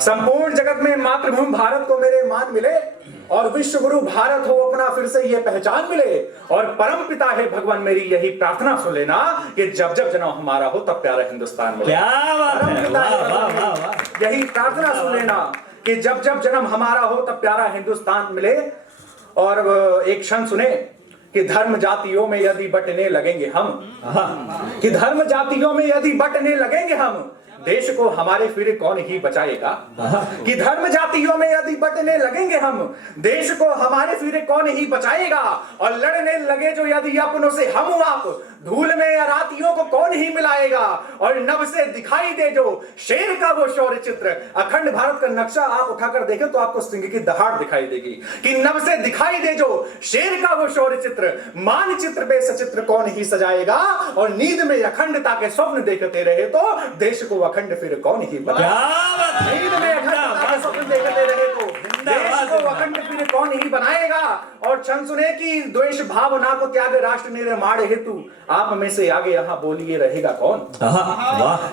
संपूर्ण जगत में मातृभूमि भारत को मेरे मान मिले और विश्व गुरु भारत हो अपना फिर से ये पहचान मिले। और परम पिता है भगवान मेरी यही प्रार्थना सुन लेना कि जब जब जन्म हमारा हो तब प्यारा हिंदुस्तान मिले। क्या बात है, यही प्रार्थना सुन लेना कि जब जब जन्म हमारा हो तब प्यारा हिंदुस्तान मिले। और एक क्षण सुने कि धर्म जातियों में यदि बंटने लगेंगे हम, कि धर्म जातियों में यदि बंटने लगेंगे हम, देश को हमारे फिर कौन ही बचाएगा। कि धर्म जातियों में यदि बंटने लगेंगे हम, देश को हमारे फिर कौन ही बचाएगा। और लड़ने लगे जो यदि अपनों से हम आप, धूल में या रातियों को कौन ही मिलाएगा। और नभ से दिखाई दे जो शेर का वो शौर्य चित्र, अखंड भारत का नक्शा आप उठाकर देखें तो आपको सिंह की दहाड़ दिखाई देगी। कि नभ से दिखाई दे जो शेर का वो शौर्य चित्र, मानचित्र पे सचित्र कौन ही सजाएगा। और नींद में अखंडता के स्वप्न देखते रहे तो देश को अखंड फिर कौन ही बनाएगा। नींद में अखंडता के स्वप्न देखते रहे तो देश को अखंड फिर कौन ही बनाएगा। और क्षण सुने कि द्वेष भावना को त्याग राष्ट्र निर्माण हेतु आप में से आगे यहाँ बोलिए रहेगा कौन।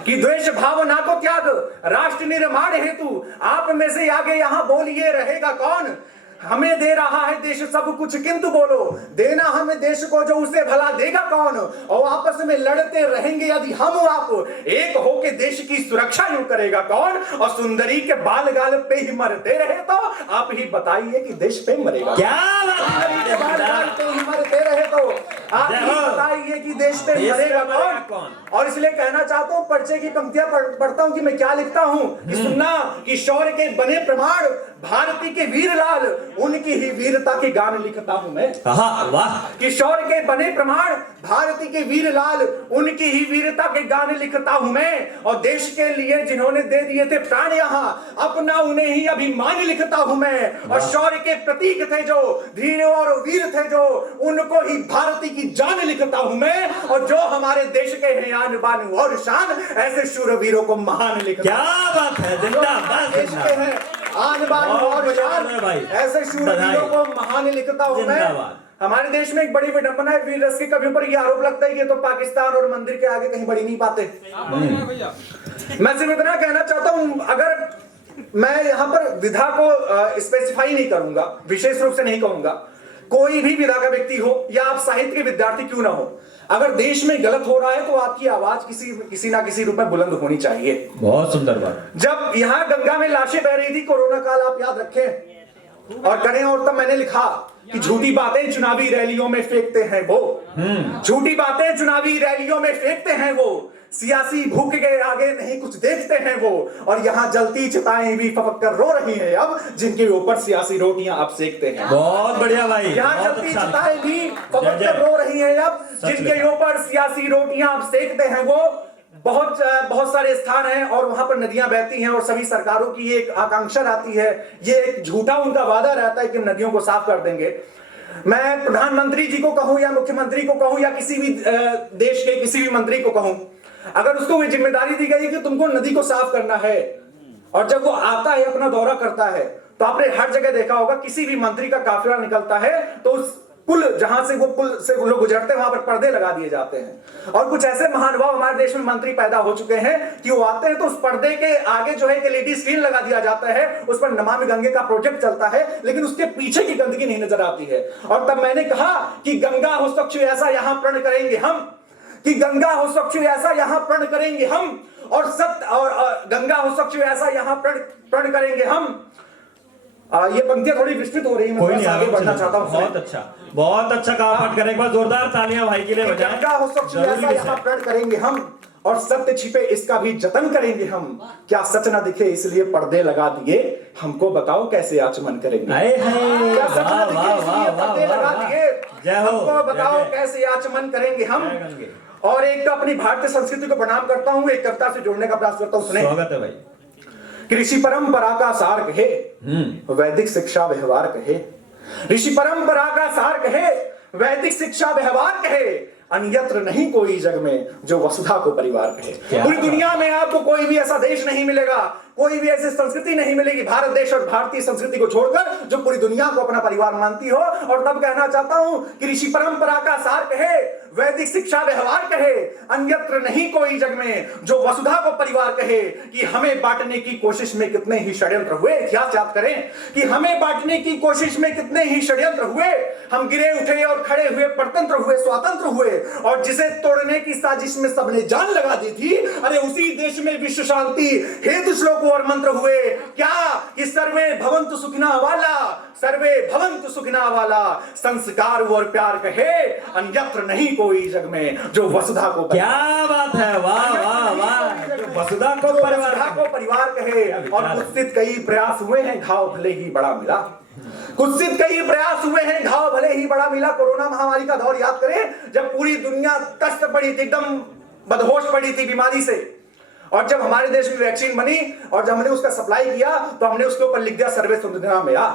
कि द्वेष भावना को त्याग राष्ट्र निर्माण हेतु आप में से आगे यहाँ बोलिए रहेगा कौन। हमें दे रहा है देश सब कुछ किंतु बोलो देना हमें देश को जो उसे भला देगा कौन। और आपस में लड़ते रहेंगे यदि हम आप, एक होके देश की सुरक्षा यूं करेगा कौन। और सुंदरी के बाल गाल पे ही मरते रहे तो आप ही बताइए कि देश पे मरेगा क्या। सुंदरी के बाल गाल पे ही मरते रहे तो आप ही बताइए कि देश पे मरेगा कौन। और इसलिए कहना चाहता हूँ, पर्चे की पंक्तियां पढ़ता हूँ कि मैं क्या लिखता हूँ कि सुनना कि शौर्य के बने प्रमाण भारती के वीर लाल, उनकी ही वीरता के गान लिखता हूं मैं। वाह। कि शौर्य के बने प्रमाण भारती के वीर लाल, उनकी ही वीरता के गान लिखता हूं मैं। और देश के लिए जिन्होंने दे दिए थे प्राण यहाँ, अपना उन्हें ही अभिमान लिखता हूं मैं। और शौर्य के प्रतीक थे जो धीर और वीर थे जो, उनको ही भारती की जान लिखता हूं मैं। और जो हमारे देश के हैं आन बान और शान, ऐसे शूरवीरों को महान लिखता। क्या बात है, जिंदाबाद। देश के हैं आन बान और शान, ऐसे शूरवीरों को महान लिखता हूं मैं। हमारे देश में एक बड़ी विडंबना है, वीर रस के कवियों पर यह आरोप लगता है कि तो पाकिस्तान और मंदिर के आगे कहीं बढ़ी नहीं पाते। मैं सिर्फ इतना कहना चाहता हूं, अगर मैं यहाँ पर विधा को स्पेसिफाई नहीं करूंगा, विशेष रूप से नहीं कहूंगा, कोई भी विधा का व्यक्ति हो या आप साहित्य के विद्यार्थी क्यों ना हो, अगर देश में गलत हो रहा है तो आपकी आवाज किसी ना किसी रूप में बुलंद होनी चाहिए। बहुत सुंदर बात। जब यहाँ गंगा में लाशें बह रही थी कोरोना काल, आप याद रखें और करें, और तब मैंने लिखा कि झूठी बातें चुनावी रैलियों में फेंकते हैं वो, झूठी बातें चुनावी रैलियों में फेंकते हैं वो, सियासी भूख के आगे नहीं कुछ देखते हैं वो। और यहाँ जलती चिताएं भी फपक कर रो रही हैं अब, जिनके ऊपर सियासी रोटियां आप सेकते हैं। बहुत बढ़िया भाई। यहाँ जलती चिताएं भी फपक कर रो रही हैं अब, जिनके ऊपर सियासी रोटियां आप सेकते हैं वो। बहुत सारे स्थान हैं और वहां पर नदियां बहती हैं और सभी सरकारों की एक आकांक्षा रहती है, ये एक झूठा उनका वादा रहता है कि नदियों को साफ कर देंगे। मैं प्रधानमंत्री जी को कहूं या मुख्यमंत्री को कहूं या किसी भी देश के किसी भी मंत्री को कहूं, अगर उसको ये जिम्मेदारी दी गई कि तुमको नदी को साफ करना है, और जब वो आता है अपना दौरा करता है, तो आपने हर जगह देखा होगा किसी भी मंत्री का काफिला निकलता है तो उस पुल जहां से वो पुल से वो लोग गुजरते हैं वहां पर पर्दे लगा दिए जाते हैं। और कुछ ऐसे महानुभाव हमारे देश में मंत्री पैदा हो चुके हैं कि वो आते हैं तो उस पर्दे के आगे जो है एलईडी स्क्रीन लगा दिया जाता है, उस पर नमामि गंगे का प्रोजेक्ट चलता है, लेकिन उसके पीछे की गंदगी नहीं नजर आती है। और तब मैंने कहा कि गंगा हो स्वच्छ ऐसा यहां प्रण करेंगे हम, कि गंगा हो स्वच्छ ऐसा यहां प्रण करेंगे हम, और सत्य और गंगा हो स्वच्छ ऐसा यहां प्रण करेंगे हम। ये पंक्तियां थोड़ी विस्तृत हो रही है, मैं आगे बढ़ना चाहता हूं। बहुत अच्छा काम पाठ करें, एक बार जोरदार तालियां भाई के लिए बजाएं। गंगा हो स्वच्छ ऐसा यहां प्रण करेंगे हम, और सत्य छिपे इसका भी जतन करेंगे हम। क्या सच ना दिखे इसलिए पर्दे लगा दिए, हमको बताओ कैसे आचमन करेंगे। क्या सच ना दिखे इसलिए पर्दे लगा दिए, हमको बताओ कैसे आचमन करेंगे हम। और एक तो अपनी भारतीय संस्कृति को प्रणाम करता हूँ, एक कविता से जोड़ने का प्रयास करता हूँ। सुने। स्वागत है भाई। ऋषि परंपरा का सार कहे, वैदिक शिक्षा व्यवहार कहे, ऋषि परंपरा का सार कहे, वैदिक शिक्षा व्यवहार कहे, अन्यत्र नहीं कोई जग में जो वसुधा को परिवार कहे। पूरी दुनिया में आपको कोई भी ऐसा देश नहीं मिलेगा, कोई भी ऐसी संस्कृति नहीं मिलेगी भारत देश और भारतीय संस्कृति को छोड़कर जो पूरी दुनिया को अपना परिवार मानती हो। और तब कहना चाहता हूं कि ऋषि परंपरा का सार कहे, वैदिक शिक्षा व्यवहार कहे, अन्यत्र नहीं कोई जग में जो वसुधा को परिवार कहे। कि हमें बांटने की कोशिश में कितने ही षड्यंत्र हुए, इतिहास याद करें कि हमें बांटने की कोशिश में कितने ही षड्यंत्र हुए। हम गिरे उठे और खड़े हुए, परतंत्र हुए, स्वतंत्र हुए, और जिसे तोड़ने की साजिश में सबने जान लगा दी थी, अरे उसी देश में विश्व शांति हेतु श्लोक और मंत्र हुए। क्या कि सर्वे भवन्तु सुखिना वाला, सर्वे भवन्तु सुखिना वाला संस्कार और प्यार कहे, अन्यत्र नहीं कोई जग में जो वसुधा को। क्या बात है, वाह वाह वाह। वसुधा को परिवार कहे। और कुत्सित कई प्रयास हुए हैं, घाव भले ही बड़ा मिला। कुत्सित कई प्रयास हुए हैं, घाव भले ही बड़ा मिला। कोरोना महामारी का दौर याद करें, जब पूरी दुनिया त्रस्त पड़ी थी, एकदम बदहोश पड़ी थी बीमारी से, और जब हमारे देश में वैक्सीन बनी और जब हमने उसका सप्लाई किया तो हमने उसके ऊपर लिख दिया सर्वे सन्तु निरामया।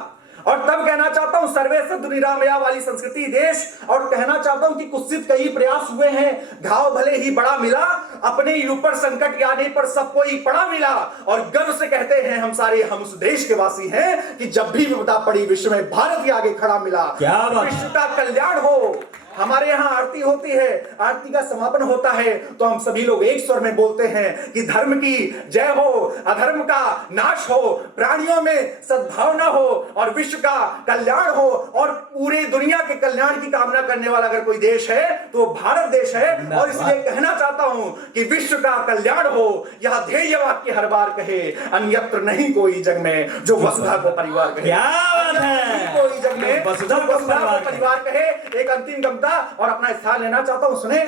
और तब कहना चाहता हूं सर्वे सन्तु निरामया वाली संस्कृति देश, और कहना चाहता हूं कि कुत्सित कई प्रयास हुए हैं, घाव भले ही बड़ा मिला। अपने ऊपर संकट आने पर सबको ही पड़ा मिला, और गर्व से कहते हैं हम सारे, हम उस देश के वासी हैं कि जब भी विपदा पड़ी विश्व में भारत ही आगे खड़ा मिला। क्या बात। विश्व का कल्याण हो। हमारे यहाँ आरती होती है, आरती का समापन होता है तो हम सभी लोग एक स्वर में बोलते हैं कि धर्म की जय हो, अधर्म का नाश हो, प्राणियों में सद्भावना हो और विश्व का कल्याण हो। और पूरे दुनिया के कल्याण की कामना करने वाला अगर कोई देश है तो भारत देश है। और इसलिए कहना चाहता हूं कि विश्व का कल्याण हो, यह ध्येय वाक्य हर बार कहे, अन्यत्र नहीं कोई जग में जो वसुधा को परिवार कहे। क्या बात है, कोई जग में वसुधा को परिवार कहे। एक अंतिम कविता और अपना स्थान लेना चाहता हूं, सुने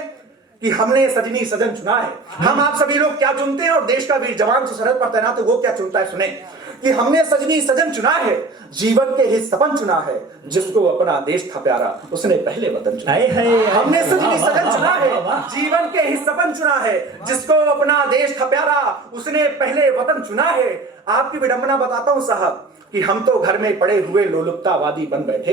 कि हमने सजनी सजन चुना है। हम आप सभी लोग क्या चुनते हैं, और देश का वीर जवान जो सरहद पर तैनात है वो क्या चुनता है, सुने कि हमने सजनी सजन चुना है, जीवन के ही सपन चुना है, जिसको अपना देश था प्यारा उसने पहले वतन चुना है। हमने सजनी सजन चुना है, जीवन के ही सपन चुना है, जिसको अपना देश था प्यारा उसने पहले वतन चुना है। आपकी विडंबना बताता हूं साहब कि हम तो घर में पड़े हुए लोलुपतावादी बन बैठे,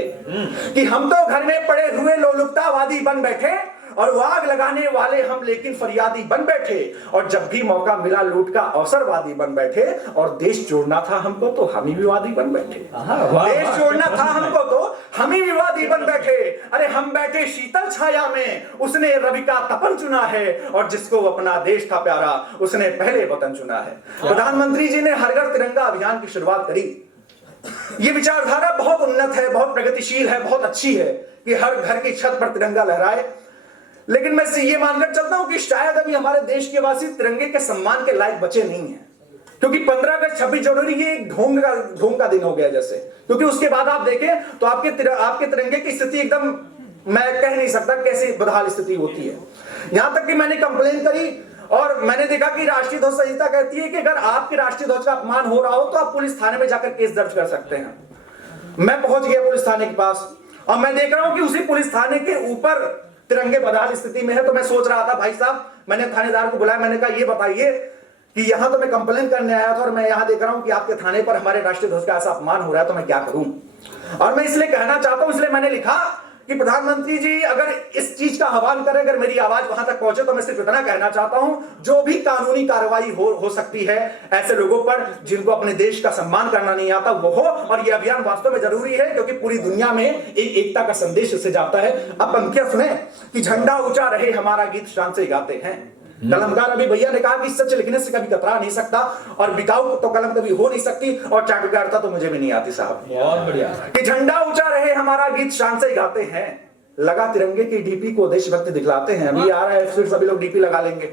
कि हम तो घर में पड़े हुए लोलुपतावादी बन बैठे, और वो आग लगाने वाले हम लेकिन फरियादी बन बैठे। और जब भी मौका मिला लूट का अवसरवादी बन बैठे, और देश जोड़ना था हमको तो हम ही विवादी बन बैठे। देश जोड़ना था हमको तो हम ही विवादी बन बैठे। अरे हम बैठे शीतल छाया में, उसने रवि का तपन चुना है, और जिसको अपना देश था प्यारा उसने पहले वतन चुना है। प्रधानमंत्री जी ने हर घर तिरंगा अभियान की शुरुआत करी। ये विचारधारा बहुत उन्नत है, बहुत प्रगतिशील है, बहुत अच्छी है कि हर घर की छत पर तिरंगा लहराए। लेकिन मैं ये मानकर चलता हूं कि शायद अभी हमारे देश के वासी तिरंगे के सम्मान के लायक बचे नहीं हैं, क्योंकि 15 अगस्त 26 जनवरी ये एक ढोंग का दिन हो गया जैसे। क्योंकि उसके बाद आप देखें तो आपके तिरंगे की स्थिति एकदम, मैं कह नहीं सकता कैसी बदहाल स्थिति होती है। यहां तक कि मैंने कंप्लेन करी और मैंने देखा कि राष्ट्रीय ध्वज संहिता कहती है कि अगर आपके राष्ट्रीय ध्वज का अपमान हो रहा हो तो आप पुलिस थाने में जाकर केस दर्ज कर सकते हैं। मैं पहुंच गया पुलिस थाने के पास और मैं देख रहा हूं कि उसी पुलिस थाने के ऊपर तिरंगे बदहाल स्थिति में है। तो मैं सोच रहा था भाई साहब, मैंने थानेदार को बुलाया, मैंने कहा ये बताइए कि यहां तो मैं कंप्लेन करने आया था और मैं यहां देख रहा हूं कि आपके थाने पर हमारे राष्ट्रीय ध्वज का ऐसा अपमान हो रहा है, तो मैं क्या करूं। और मैं इसलिए कहना चाहता हूं, इसलिए मैंने लिखा कि प्रधानमंत्री जी अगर इस चीज का आह्वान करें, अगर मेरी आवाज वहां तक पहुंचे, तो मैं सिर्फ इतना कहना चाहता हूं, जो भी कानूनी कार्रवाई हो सकती है ऐसे लोगों पर जिनको अपने देश का सम्मान करना नहीं आता वो हो। और ये अभियान वास्तव में जरूरी है क्योंकि पूरी दुनिया में एक एकता का संदेश इससे जाता है। अब पंक्तियां सुने कि झंडा ऊंचा रहे हमारा गीत शान से गाते हैं। कलमकार अभी भैया ने कहा कि सच लिखने से कभी कतरा नहीं सकता और बिकाऊ तो कलम कभी हो नहीं सकती, और चाटुकारिता तो मुझे भी नहीं आती साहब। बहुत बढ़िया। कि झंडा ऊंचा रहे हमारा गीत शान से गाते हैं, लगा तिरंगे की डीपी को देशभक्ति दिखलाते हैं। अभी आ रहा है फिर सभी लोग डीपी लगा लेंगे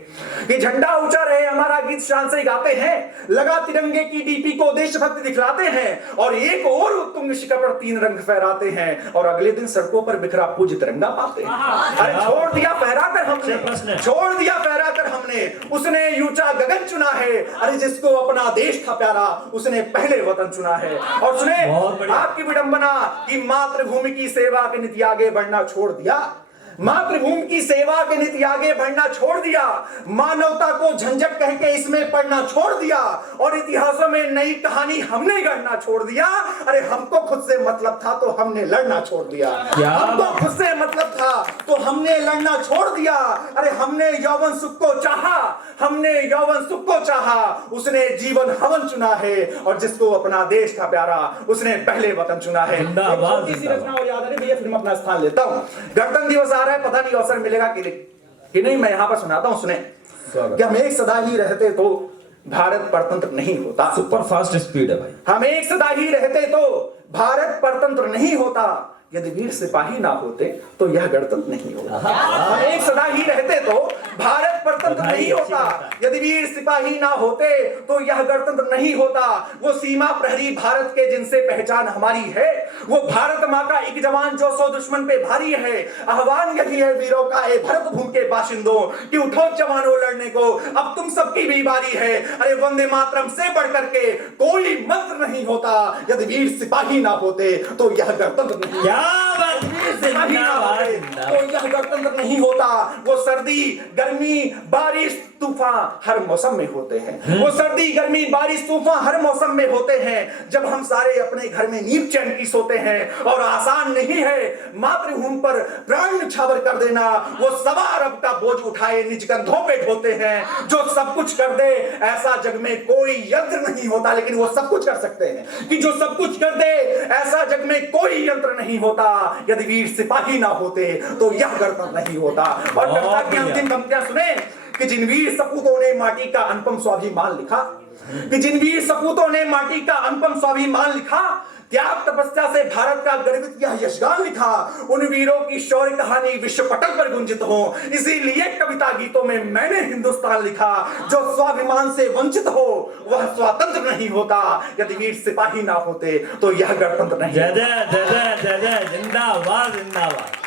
कि झंडा ऊंचा रहे हमारा गीत शान से गाते हैं, लगा तिरंगे की डीपी को देशभक्ति दिखलाते हैं, और एक और उत्तुंग शिखर पर 3 रंग फहराते हैं, और अगले दिन सड़कों पर बिखरा पूज तिरंगा पाते हैं। अरे छोड़ दिया फहराकर हमने, छोड़ दिया फहराकर हमने, उसने ऊंचा गगन चुना है। अरे जिसको अपना देश था प्यारा उसने पहले वतन चुना है। और सुने आपकी विडंबना कि मातृभूमि की सेवा के नीति आगे बढ़ना छोड़ दिया, मातृभूमि की सेवा के नीति आगे बढ़ना छोड़ दिया, मानवता को झंझट कह के इसमें पढ़ना छोड़ दिया, और इतिहासों में नई कहानी हमने गढ़ना छोड़ दिया। अरे हमको खुद से मतलब था तो हमने लड़ना छोड़ दिया, हमको खुद से मतलब था तो हमने लड़ना छोड़ दिया। अरे हमने यौवन सुख को चाहा, हमने यौवन सुख को चाहा, उसने जीवन हवन चुना है, और जिसको अपना देश था प्यारा उसने पहले वतन चुना है। छोटी सी रचना और याद आ रही भैया, फिर मैं अपना स्थान लेता हूं। गणतंत्र दिवस रहा है, पता नहीं अवसर मिलेगा कि नहीं। मैं यहां पर सुनाता हूं, सुने कि हम एक सदा ही रहते तो भारत परतंत्र नहीं होता। सुपर फास्ट स्पीड है भाई। हम एक सदा ही रहते तो भारत परतंत्र नहीं होता, यदि वीर सिपाही ना होते तो यह गणतंत्र नहीं होता। हम एक सदा ही रहते तो भारत परतंत्र नहीं होता, यदि वीर सिपाही ना होते तो यह गणतंत्र नहीं होता। वो सीमा प्रहरी भारत के जिनसे पहचान हमारी है, वो भारत माँ का एक जवान जो 100 दुश्मन पे भारी है। आह्वान यही है वीरों का, ए भरत भूमि के बाशिंदों, कि उठो जवानों लड़ने को, अब तुम सबकी भी बारी है। अरे वंदे मातरम से बढ़कर के कोई मंत्र नहीं होता, यदि वीर सिपाही ना होते तो यह गणतंत्र नहीं। सिपाही ना होते तो यह गणतंत्र नहीं होता। वो सर्दी गर्मी बारिश तूफान हर मौसम में होते हैं। वो सर्दी गर्मी बारिश तूफान हर मौसम में होते हैं। जब हम सारे अपने घर में नींद चैन की सोते हैं, और आसान नहीं है मातृभूमि पर प्राण न्यौछावर कर देना। वो 1.25 अरब का बोझ उठाए निज कंधों पे ढोते हैं। जो सब कुछ कर दे ऐसा जग में कोई यंत्र नहीं होता, लेकिन वो सब कुछ कर सकते हैं कि जो सब कुछ कर दे ऐसा जग में कोई यंत्र नहीं होता, यदि वीर सिपाही ना होते तो यह गणतंत्र नहीं होता। और कविता की अंतिम पंक्तियां सुने कि जिन वीर सपूतों ने माटी का अनुपम स्वाभिमान लिखा, कि जिन वीर सपूतों ने माटी का अनुपम स्वाभिमान लिखा, त्याग तपस्या से भारत का गर्वित यह यशगान लिखा, उन वीरों की शौर्य कहानी विश्व पटल पर गुंजित हो। इसीलिए कविता गीतों में मैंने हिंदुस्तान लिखा। जो स्वाभिमान से वंचित हो वह स्वतंत्र नहीं होता, यदि वीर सिपाही ना होते तो यह गणतंत्र नहीं। जय जय जय जय जय जय, जिंदाबाद जिंदाबाद।